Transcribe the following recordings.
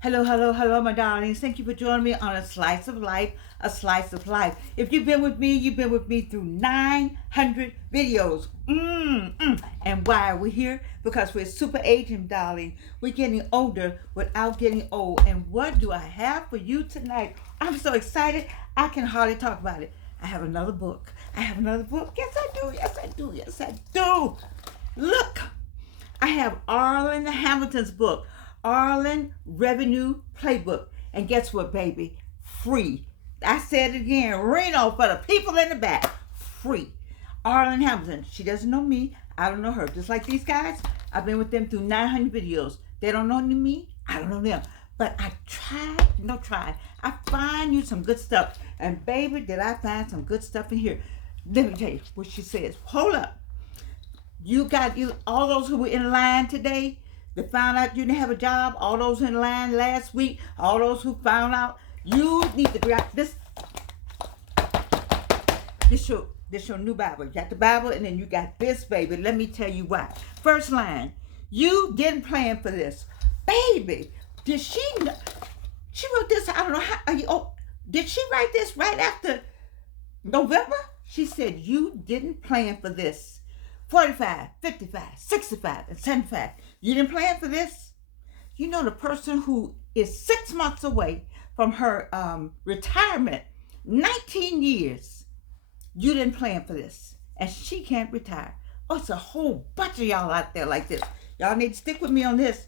Hello, hello, hello, my darlings. Thank you for joining me on A Slice of Life, A Slice of Life. If you've been with me, you've been with me through 900 videos. And why are we here? Because we're super aging, darling. We're getting older without getting old. And what do I have for you tonight? I'm so excited, I can hardly talk about it. I have another book. I have another book. Yes, I do. Yes, I do. Yes, I do. Look, I have Arlan Hamilton's book, Arlan Revenue Playbook. And guess what, baby? Free. I said it again, Reno for the people in the back. Free. Arlan Hamilton. She doesn't know me. I don't know her. Just like these guys, I've been with them through 900 videos. They don't know me. I don't know them. But I try. I find you some good stuff. And baby, did I find some good stuff in here. Let me tell you what she says. Hold up. You all those who were in line today that found out you didn't have a job, all those in line last week, all those who found out you need to grab this. This your new Bible. You got the Bible and then you got this, baby. Let me tell you why. First line, you didn't plan for this. Baby, did she wrote this, I don't know how, did she write this right after November? She said, you didn't plan for this. 45, 55, 65, and 75. You didn't plan for this? You know, the person who is 6 months away from her retirement, 19 years, you didn't plan for this. And she can't retire. Oh, it's a whole bunch of y'all out there like this. Y'all need to stick with me on this.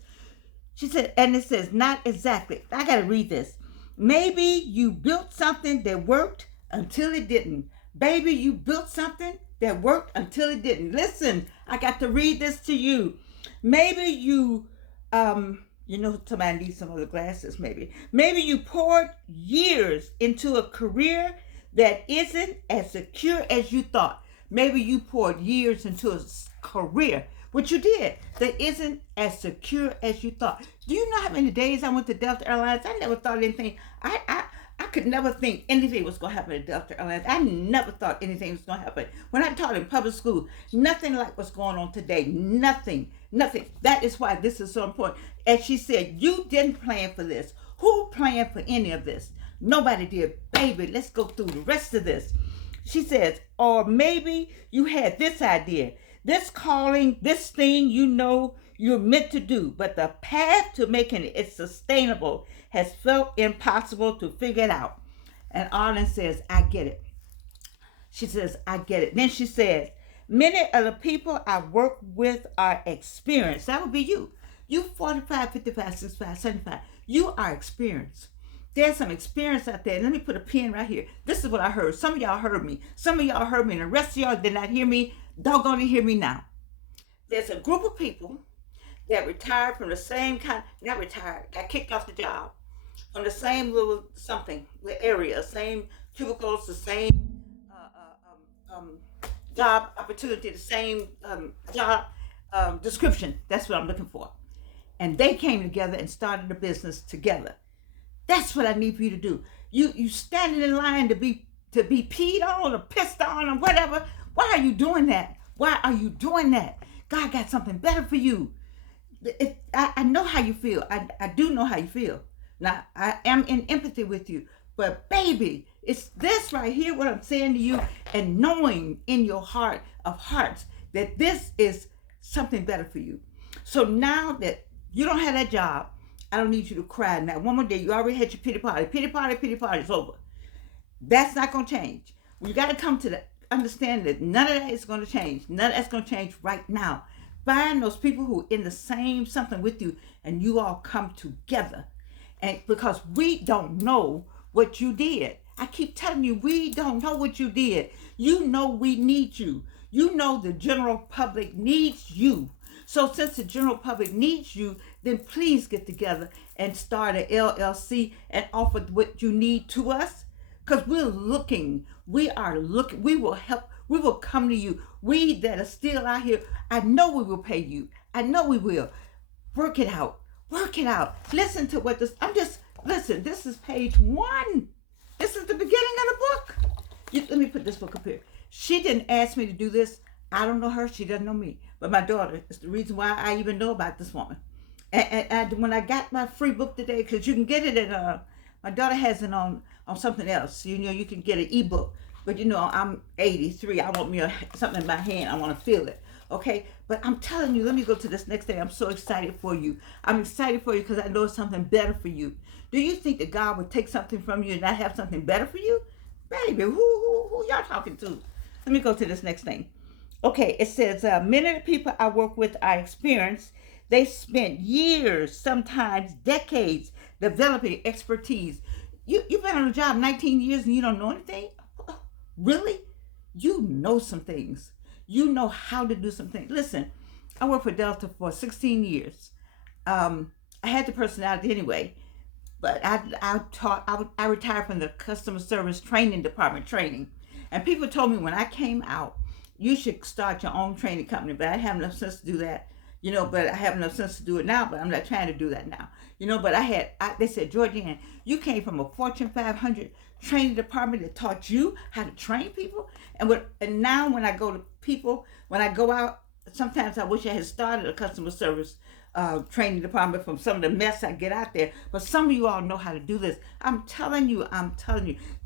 She said, and it says, not exactly. I got to read this. Maybe you built something that worked until it didn't. Baby, you built something that worked until it didn't. Listen, I got to read this to you. Maybe somebody needs some other glasses, maybe. Maybe you poured years into a career that isn't as secure as you thought. Maybe you poured years into a career, which you did, that isn't as secure as you thought. Do you know how many days I went to Delta Airlines? I never thought anything. I could never think anything was going to happen at Delta Airlines. I never thought anything was going to happen. When I taught in public school, nothing like what's going on today. Nothing. That is why this is so important. As she said, you didn't plan for this. Who planned for any of this? Nobody did. Baby, let's go through the rest of this. She says, or maybe you had this idea, this calling, this thing you know you're meant to do, but the path to making it sustainable has felt impossible to figure it out. And Arlen says, I get it. She says, I get it. Then she says, many of the people I work with are experienced. That would be you. You 45, 55, 65, 75. You are experienced. There's some experience out there. Let me put a pin right here. This is what I heard. Some of y'all heard me. Some of y'all heard me, and the rest of y'all did not hear me. Doggone to hear me now. There's a group of people that retired from the same kind, not retired, got kicked off the job, from the same little something, the area, same cubicles, the same job opportunity, the same job description. That's what I'm looking for. And they came together and started a business together. That's what I need for you to do. You standing in line to be peed on or pissed on or whatever. Why are you doing that? Why are you doing that? God got something better for you. I know how you feel. I do know how you feel. Now, I am in empathy with you. But baby, it's this right here, what I'm saying to you, and knowing in your heart of hearts that this is something better for you. So now that you don't have that job, I don't need you to cry. Now, one more day, you already had your pity party. Pity party is over. That's not going to change. You got to come to the understanding that none of that is going to change. None of that's going to change right now. Find those people who are in the same something with you, and you all come together. And because we don't know what you did. I keep telling you, we don't know what you did. You know we need you. You know the general public needs you. So since the general public needs you, then please get together and start an LLC and offer what you need to us. Because we are looking, we will help, we will come to you. We that are still out here, I know we will pay you. I know we will. Work it out. Listen to what listen, this is page 1. This is the beginning of the book. Let me put this book up here. She didn't ask me to do this. I don't know her. She doesn't know me. But my daughter is the reason why I even know about this woman. And when I got my free book today, because you can get it at my daughter has it on something else. You know, you can get an ebook. But you know, I'm 83. I want me something in my hand. I want to feel it. Okay, but I'm telling you, let me go to this next thing. I'm so excited for you. I'm excited for you because I know it's something better for you. Do you think that God would take something from you and not have something better for you? Baby, who y'all talking to? Let me go to this next thing. Okay, it says many of the people I work with, I experience, they spent years, sometimes decades, developing expertise. You've been on a job 19 years and you don't know anything? Really? You know some things. You know how to do some things. Listen, I worked for Delta for 16 years. I had the personality anyway, but I retired from the customer service training department training. And people told me when I came out, you should start your own training company. But I didn't have enough sense to do that, you know. But I have enough sense to do it now. But I'm not trying to do that now, you know. But they said, Georgianne, you came from a Fortune 500 training department that taught you how to train people. And now when I go to people, when I go out, sometimes I wish I had started a customer service training department from some of the mess I get out there. But some of you all know how to do this. I'm telling you,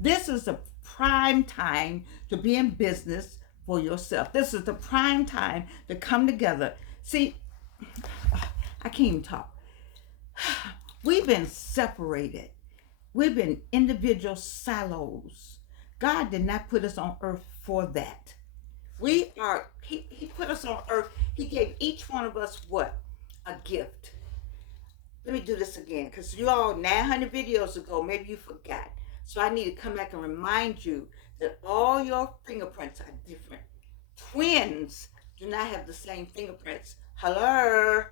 this is the prime time to be in business for yourself. This is the prime time to come together. See, I can't even talk. We've been separated. We've been individual silos. God did not put us on earth for that. He put us on earth. He gave each one of us what? A gift. Let me do this again, because you all 900 videos ago, maybe you forgot. So I need to come back and remind you that all your fingerprints are different. Twins do not have the same fingerprints. Hello?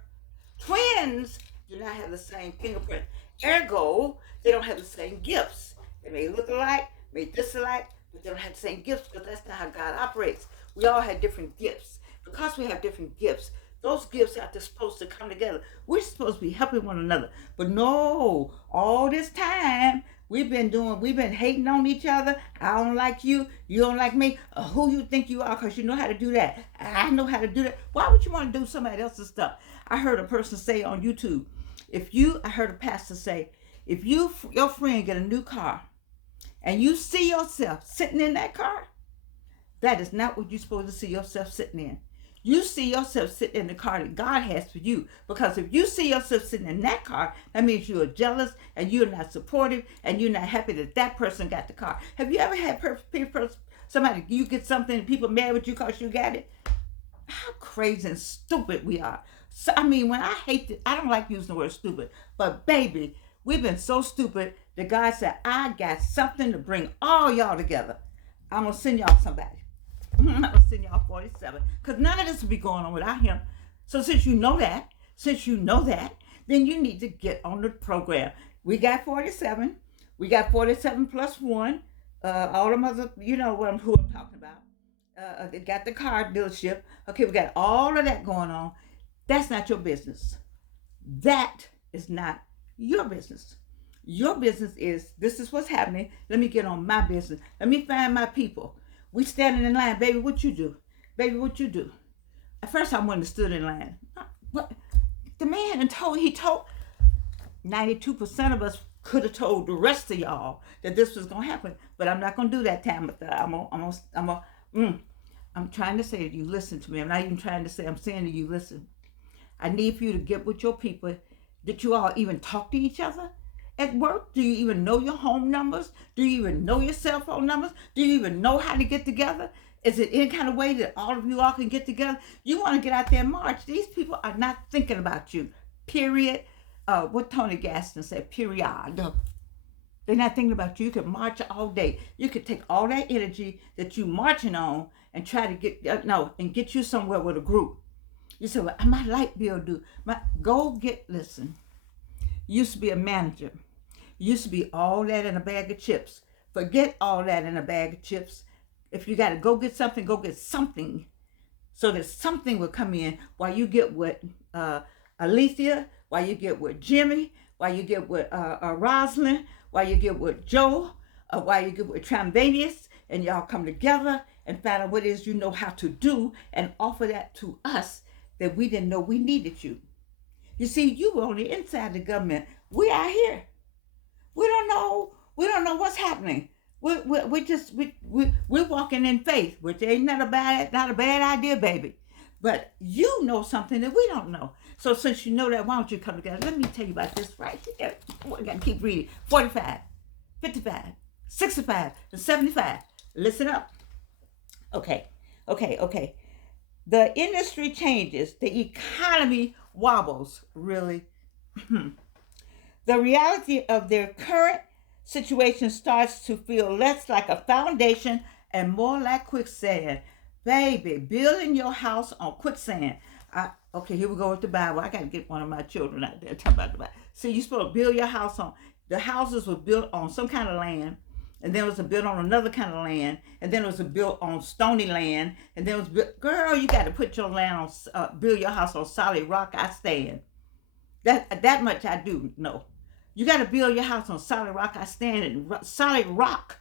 Twins do not have the same fingerprint. Ergo, they don't have the same gifts. They may look alike, may disalike, but they don't have the same gifts because that's not how God operates. We all have different gifts. Because we have different gifts, those gifts are supposed to come together. We're supposed to be helping one another. But no, all this time we've been hating on each other. I don't like you, you don't like me. Who you think you are because you know how to do that. I know how to do that. Why would you want to do somebody else's stuff? I heard a person say on YouTube, I heard a pastor say, if your friend get a new car and you see yourself sitting in that car, that is not what you're supposed to see yourself sitting in. You see yourself sitting in the car that God has for you. Because if you see yourself sitting in that car, that means you are jealous and you're not supportive and you're not happy that that person got the car. Have you ever had somebody, you get something and people mad with you because you got it? How crazy and stupid we are. So, I mean, when I don't like using the word stupid, but baby, we've been so stupid that God said, I got something to bring all y'all together. I'm going to send y'all somebody. I'm going to send y'all 47. Because none of this would be going on without him. So since you know that, then you need to get on the program. We got 47. We got 47 plus 1. All them other, you know who I'm talking about. They got the car dealership. Okay, we got all of that going on. That's not your business. That is not your business. Your business is, this is what's happening. Let me get on my business. Let me find my people. We standing in line. Baby, what you do? Baby, what you do? At first, I wouldn't have stood in line. What? The man he told 92% of us could have told the rest of y'all that this was going to happen. But I'm not going to do that, Tamitha. I'm trying to say to you, listen to me. I'm not even trying to say, I'm saying to you, listen. I need for you to get with your people. Did you all even talk to each other at work? Do you even know your home numbers? Do you even know your cell phone numbers? Do you even know how to get together? Is it any kind of way that all of you all can get together? You want to get out there and march. These people are not thinking about you. Period. What Tony Gaston said, period. They're not thinking about you. You can march all day. You could take all that energy that you marching on and try to get you somewhere with a group. You say, well, my light bill due. Listen. You used to be a manager. You used to be all that in a bag of chips. Forget all that in a bag of chips. If you got to go get something so that something will come in while you get with Alethea, while you get with Jimmy, while you get with Rosalind, while you get with Joe, while you get with Tramvanius, and y'all come together and find out what it is you know how to do and offer that to us that we didn't know we needed you. You see, you were on the inside of the government. We are here. We don't know. We don't know what's happening. We're walking in faith, which ain't not a bad idea, baby. But you know something that we don't know. So since you know that, why don't you come together? Let me tell you about this right here. I gotta keep reading. 45, 55, 65, and 75. Listen up. Okay. The industry changes. The economy wobbles. Really? The reality of their current situation starts to feel less like a foundation and more like quicksand. Baby, building your house on quicksand. Okay, here we go with the Bible. I got to get one of my children out there talking about the Bible. See, you're supposed to build your house on. The houses were built on some kind of land, and then it was built on another kind of land, and then it was built on stony land, and then it was built. Girl, you got to put your land on, build your house on solid rock. I stand. That much I do know. You got to build your house on solid rock. I stand. And solid rock,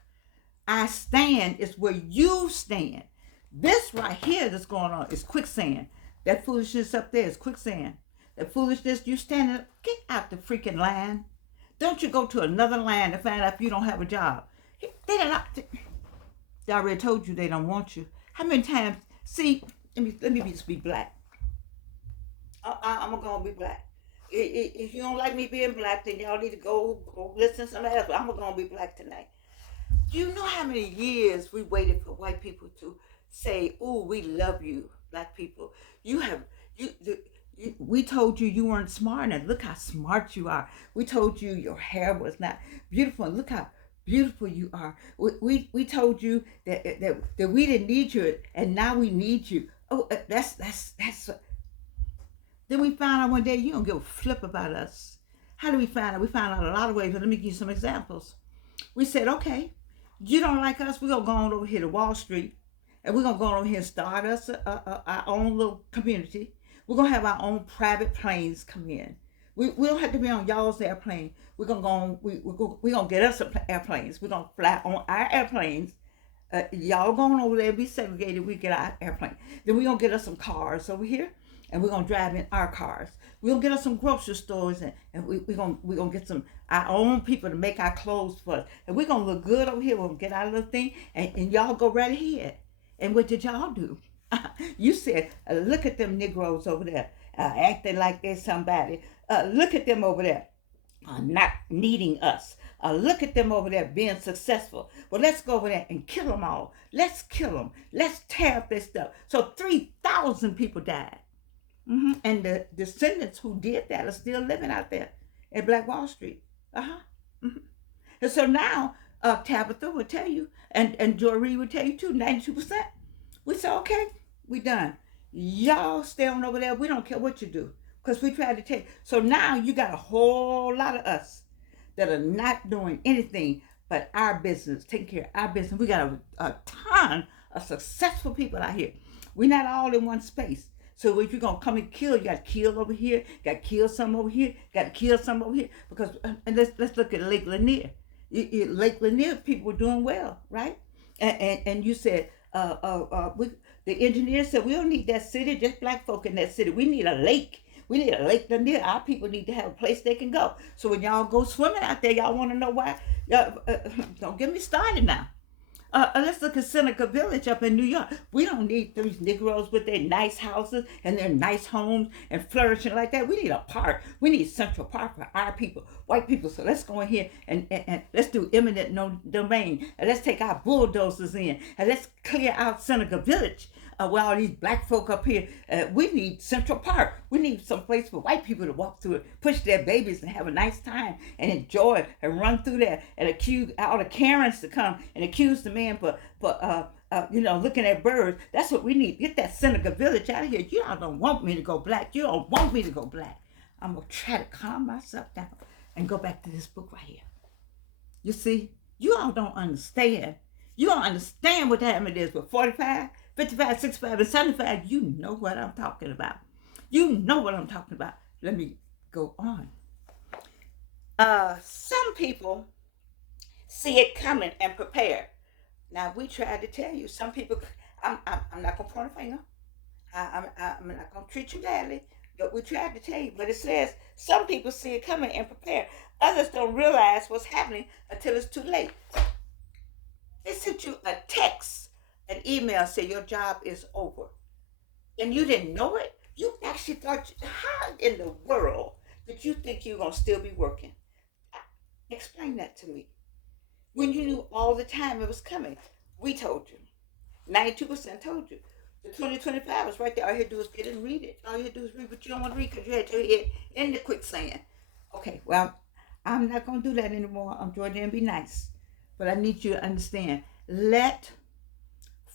I stand is where you stand. This right here that's going on is quicksand. That foolishness up there is quicksand. That foolishness, you standing up, get out the freaking line. Don't you go to another line to find out if you don't have a job. They already told you they don't want you. How many times? See, let me just be black. I'm gonna be black. If you don't like me being black, then y'all need to go listen to somebody else. But I'm gonna be black tonight. Do you know how many years we waited for white people to say, "Oh, we love you, black people"? We told you weren't smart enough. Look how smart you are. We told you your hair was not beautiful. And look how beautiful you are. We told you that we didn't need you, and now we need you. Oh, that's. Then we found out one day you don't give a flip about us. How do we find out? We found out a lot of ways, but let me give you some examples. We said, okay, you don't like us, we're going to go on over here to Wall Street, and we're going to go on over here and start us our own little community. We're going to have our own private planes come in. We don't have to be on y'all's airplane. We're going to go on, we're going to get us some airplanes. We're going to fly on our airplanes. Y'all going over there and be segregated, we get our airplane. Then we're going to get us some cars over here. And we're gonna drive in our cars. We're gonna get us some grocery stores, and we're gonna get some our own people to make our clothes for us. And we're gonna look good over here. We're gonna get our little thing, and y'all go right ahead. And what did y'all do? You said, look at them Negroes over there, acting like they're somebody. Look at them over there, not needing us. Look at them over there being successful. Well, let's go over there and kill them all. Let's kill them. Let's tear up their stuff. So 3,000 people died. Mm-hmm. And the descendants who did that are still living out there at Black Wall Street. Mm-hmm. And so now Tabitha would tell you, and Jory would tell you too, 92%. We said, okay, we done. Y'all stay on over there. We don't care what you do, because we tried to tell you. So now you got a whole lot of us that are not doing anything but our business, taking care of our business. We got a ton of successful people out here. We're not all in one space. So if you're gonna come and kill, you got to kill over here, got to kill some over here, got to kill some over here. Because and let's look at Lake Lanier. Lake Lanier, people were doing well, right? And you said the engineer said we don't need that city, just black folk in that city. We need a lake. We need a Lake Lanier. Our people need to have a place they can go. So when y'all go swimming out there, y'all want to know why? Don't get me started now. Let's look at Seneca Village up in New York. We don't need these Negroes with their nice houses and their nice homes and flourishing like that. We need a park. We need Central Park for our people, white people. So let's go in here and let's do eminent domain. And let's take our bulldozers in and let's clear out Seneca Village. With all these black folk up here, we need Central Park. We need some place for white people to walk through it, push their babies and have a nice time and enjoy and run through there and accuse all the Karens to come and accuse the man for looking at birds. That's what we need. Get that Seneca Village out of here. You all don't want me to go black. You don't want me to go black. I'm going to try to calm myself down and go back to this book right here. You see, you all don't understand. You don't understand what time it is, but 45, 55, 65, and 75, you know what I'm talking about. You know what I'm talking about. Let me go on. Some people see it coming and prepare. Now, we tried to tell you, some people, I'm not going to point a finger. I'm not going to treat you badly. But we tried to tell you, but it says some people see it coming and prepare. Others don't realize what's happening until it's too late. They sent you a text, an email, say your job is over, and you didn't know it. You actually thought, how in the world did you think you were gonna still be working? Explain that to me. When you knew all the time it was coming, we told you. 92% told you. The 2025 is right there. All you had to do is get it and read it. All you had to do is read, but you don't want to read because you had your head in the quicksand. Okay, well, I'm not going to do that anymore. I'm trying to be nice. But I need you to understand. Let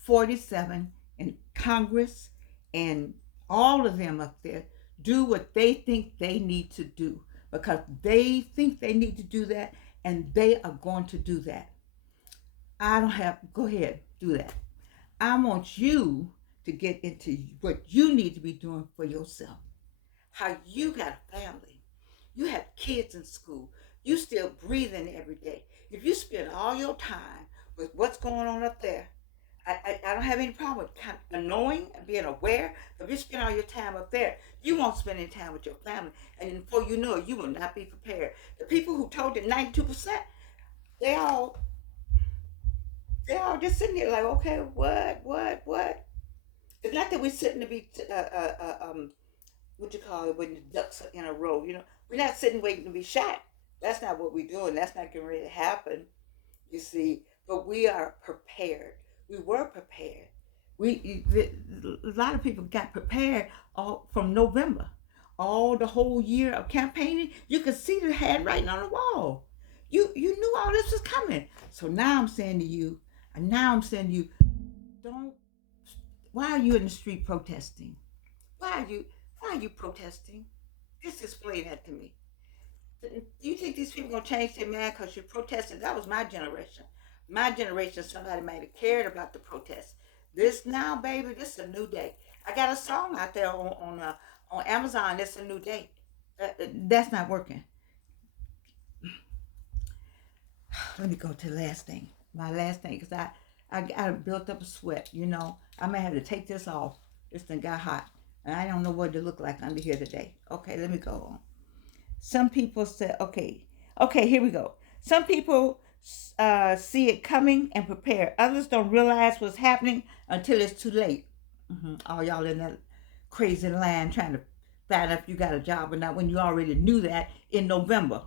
47 in Congress and all of them up there do what they think they need to do because they think they need to do that and they are going to do that. I don't have, go ahead, do that. I want you to get into what you need to be doing for yourself. How you got a family. You have kids in school. You still breathing every day. If you spend all your time with what's going on up there, I don't have any problem with kind of knowing and being aware. But if you spend all your time up there, you won't spend any time with your family. And before you know it, you will not be prepared. The people who told you 92%, they all just sitting there like, okay, what? It's not that we're sitting to be, what you call it, when the ducks are in a row. We're not sitting waiting to be shot. That's not what we're doing. That's not getting ready to happen, you see. But we are prepared. We were prepared. A lot of people got prepared all from November. All the whole year of campaigning, you could see the handwriting on the wall. You knew all this was coming. So now I'm saying to you, don't. Why are you in the street protesting? Why are you protesting? Just explain that to me. Do you think these people gonna change their mind because you're protesting? That was my generation. My generation, somebody might have cared about the protest. This now, baby, this is a new day. I got a song out there on Amazon. It's a new day. That's not working. Let me go to the last thing. My last thing, because I built up a sweat. I may have to take this off. This thing got hot, and I don't know what it look like under here today. Okay, let me go on. Some people say, okay, here we go. Some people see it coming and prepare. Others don't realize what's happening until it's too late. All y'all in that crazy land trying to find out if you got a job or not when you already knew that in November.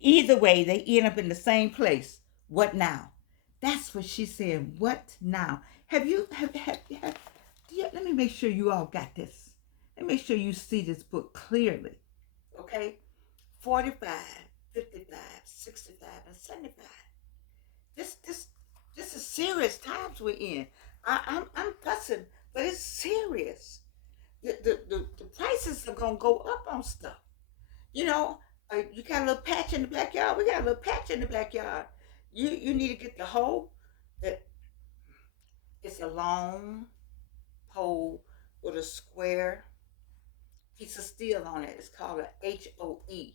Either way, they end up in the same place. What now? That's what she's saying. What now? Have you, let me make sure you all got this. Let me make sure you see this book clearly. Okay? 45, 55, 65, and 75. This is serious times we're in. I'm fussing, but it's serious. The prices are gonna go up on stuff. You got a little patch in the backyard. We got a little patch in the backyard. You need to get the hoe. It's a long pole with a square piece of steel on it. It's called a HOE.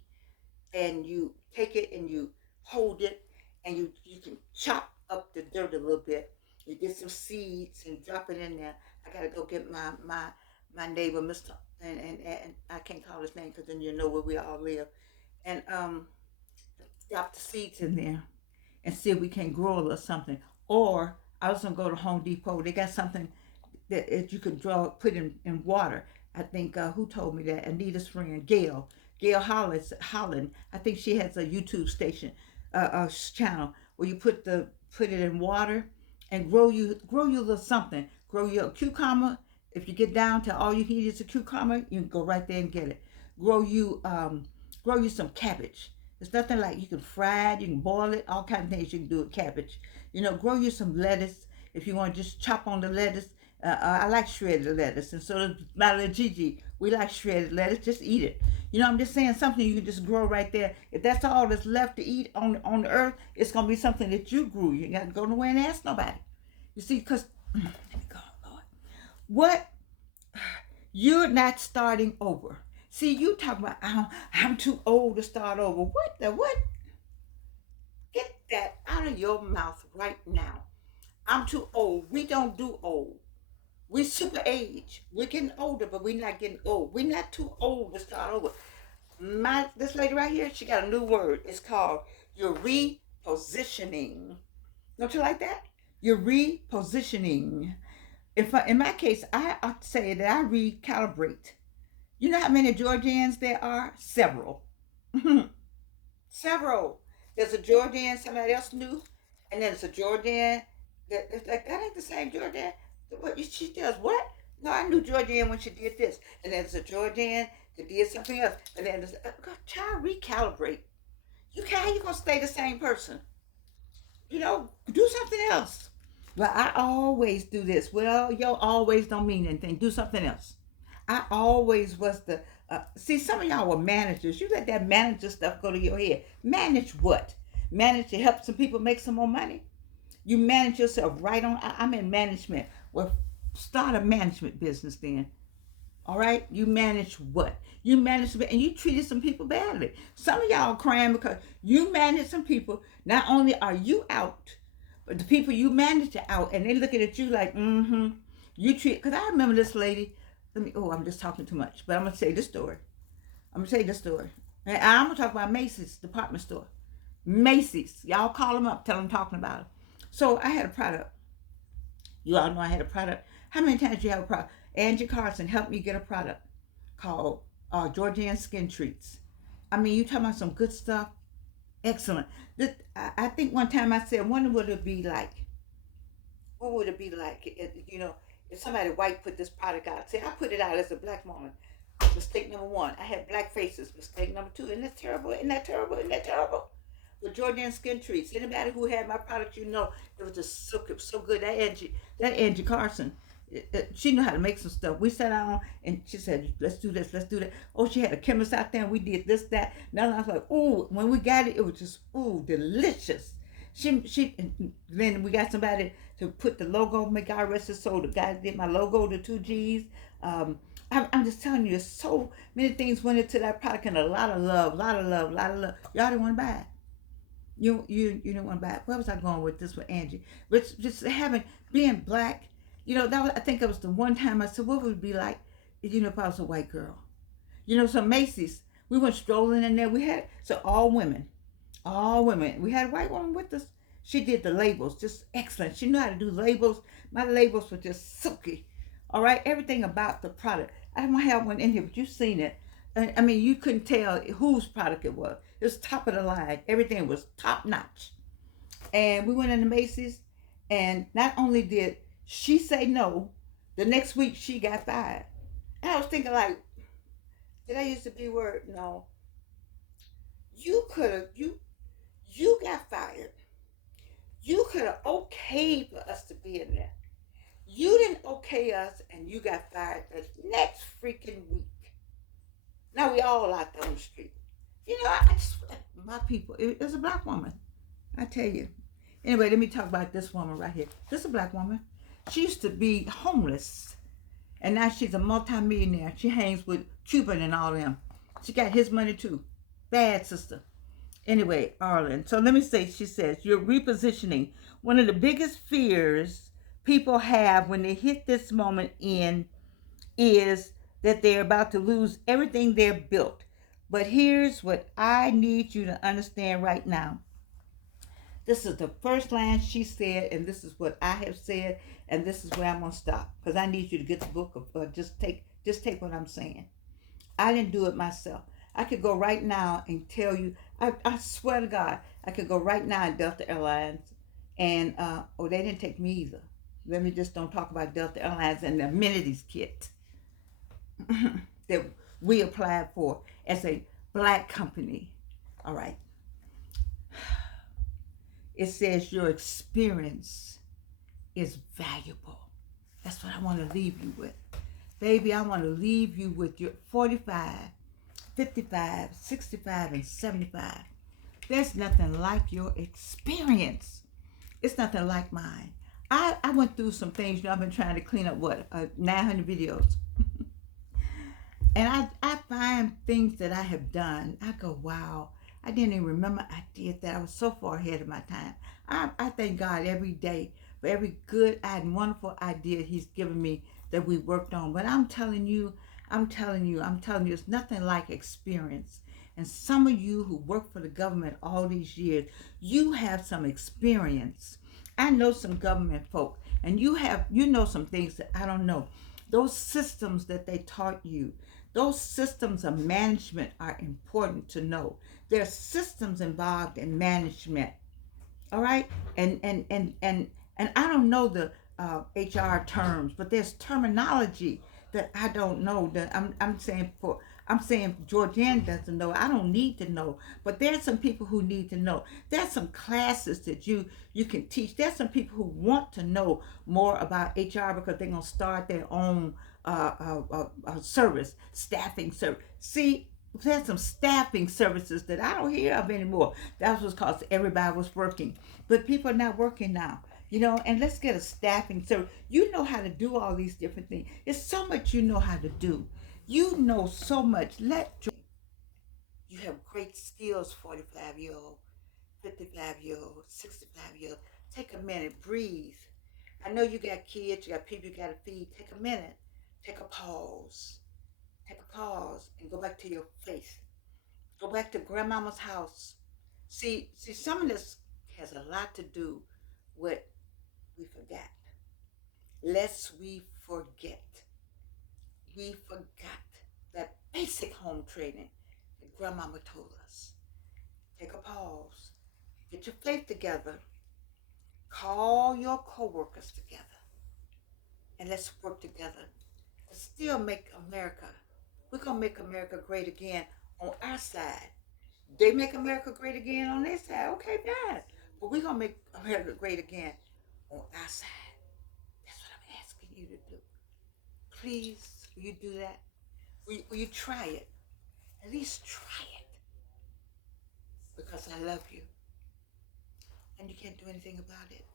And you take it and you hold it and you can chop up the dirt a little bit. You get some seeds and drop it in there. I gotta go get my neighbor, Mr. And I can't call his name because then you know where we all live. And drop the seeds in there and see if we can grow a little something. Or I was gonna go to Home Depot. They got something that you could put in water. I think who told me that? Anita's friend, Gail Holland. I think she has a YouTube station, channel where you put it in water and grow you a little something. Grow your cucumber. If you get down to all you need is a cucumber, you can go right there and get it. Grow you some cabbage. There's nothing like you can fry it, you can boil it, all kinds of things you can do with cabbage. Grow you some lettuce if you want to just chop on the lettuce. I like shredded lettuce, and so does my little Gigi. We like shredded lettuce. Just eat it. I'm just saying something you can just grow right there. If that's all that's left to eat on the earth, it's gonna be something that you grew. You ain't got to go nowhere and ask nobody. You see, because let me go, Lord. What? You're not starting over. See, you talk about I'm too old to start over. What the what? Get that out of your mouth right now. I'm too old. We don't do old. We super age. We're getting older, but we're not getting old. We're not too old to start over. This lady right here, she got a new word. It's called you're repositioning. Don't you like that? You're repositioning. In my case, I say that I recalibrate. You know how many Georgians there are? Several. Several. There's a Jordan somebody else knew, and then there's a Jordan that it's like that ain't the same Jordan. What she does? What? No, I knew Jordan when she did this, and then there's a Jordan that did something else, and then there's child recalibrate. You can't. How you gonna stay the same person? Do something else. Well, I always do this. Well, yo, always don't mean anything. Do something else. I always was the see. Some of y'all were managers. You let that manager stuff go to your head. Manage what? Manage to help some people make some more money. You manage yourself right on. I'm in management. Well, start a management business then. All right, you manage what? You manage, and you treated some people badly. Some of y'all crying because you manage some people. Not only are you out, but the people you manage are out, and they looking at you like, mm-hmm. You treat. Because I remember this lady. I'm just talking too much, but I'm gonna say this story. And I'm gonna talk about Macy's department store. Macy's, y'all call them up, tell them I'm talking about it. So I had a product. You all know I had a product. How many times do you have a product? Angie Carson helped me get a product called Georgian Skin Treats. I mean, you talking about some good stuff? Excellent. I think one time I said, what would it be like? What would it be like, if somebody white put this product out? See, I put it out as a black woman. Mistake number one. I had black faces. Mistake number two. Isn't that terrible? Isn't that terrible? Isn't that terrible? With Jordan Skin Treats. Anybody who had my product, it was just so good. That Angie Carson, she knew how to make some stuff. We sat down and she said, let's do this, let's do that. Oh, she had a chemist out there and we did this, that. Now I was like, ooh, when we got it, it was just, ooh, delicious. Then we got somebody to put the logo, make our rest so the guy did my logo, the 2 G's. I'm just telling you, so many things went into that product and a lot of love. Y'all didn't want to buy it. You didn't want to buy it. Where was I going with this with Angie? But just being black, I think it was the one time I said, what would it be like, if I was a white girl? So Macy's, we went strolling in there. We had, so all women. We had a white woman with us. She did the labels, just excellent. She knew how to do labels. My labels were just silky. All right, everything about the product. I don't have one in here, but you've seen it. And I mean, you couldn't tell whose product it was. It was top of the line. Everything was top notch. And we went into Macy's, and not only did she say no, the next week she got fired. And I was thinking, like, did I use the B word? No. You could have, you got fired. You could have okayed for us to be in there. You didn't okay us, and you got fired the next freaking week. Now we all out there on the street. I just, my people, it's a black woman. I tell you. Anyway, let me talk about this woman right here. This is a black woman. She used to be homeless, and now she's a multimillionaire. She hangs with Cuban and all them. She got his money too. Bad sister. Anyway, ARLAN. So let me say, she says, you're repositioning. One of the biggest fears people have when they hit this moment is that they're about to lose everything they've built. But here's what I need you to understand right now. This is the first line she said, and this is what I have said, and this is where I'm gonna stop, because I need you to get the book of just take what I'm saying. I didn't do it myself. I could go right now and tell you. I swear to God, I could go right now in Delta Airlines, and they didn't take me either. Let me just don't talk about Delta Airlines and the amenities kit that we applied for as a black company. All right. It says your experience is valuable. That's what I want to leave you with. Baby, I want to leave you with your 45, 55, 65, and 75. There's nothing like your experience. It's nothing like mine. I went through some things. I've been trying to clean up 900 videos. And I find things that I have done. I go, wow, I didn't even remember I did that. I was so far ahead of my time. I thank God every day for every good and wonderful idea he's given me that we worked on. But I'm telling you, it's nothing like experience. And some of you who work for the government all these years, you have some experience. I know some government folk, and you know some things that I don't know. Those systems that they taught you, those systems of management are important to know. There are systems involved in management, all right, and I don't know the HR terms, but there's terminology that I don't know that I'm saying Georgianne doesn't know. I don't need to know, but there's some people who need to know. There's some classes that you can teach. There's some people who want to know more about HR because they're gonna start their own service, staffing service. See, there's some staffing services that I don't hear of anymore. That was because everybody was working, but people are not working now. And let's get a staffing service. You know how to do all these different things. It's so much you know how to do. You know so much. You have great skills, 45-year old, 55-year old, 65-year old. Take a minute, breathe. I know you got kids, you got people you got to feed. Take a minute, take a pause. Take a pause and go back to your place. Go back to grandmama's house. See, some of this has a lot to do with we forgot. Lest we forget. We forgot that basic home training that grandmama told us. Take a pause. Get your faith together. Call your coworkers together. And let's work together to still make America. We're going to make America great again on our side. They make America great again on their side. Okay, fine. But we're going to make America great again on our side. That's what I'm asking you to do. Please, will you do that? Will you try it? At least try it. Because I love you. And you can't do anything about it.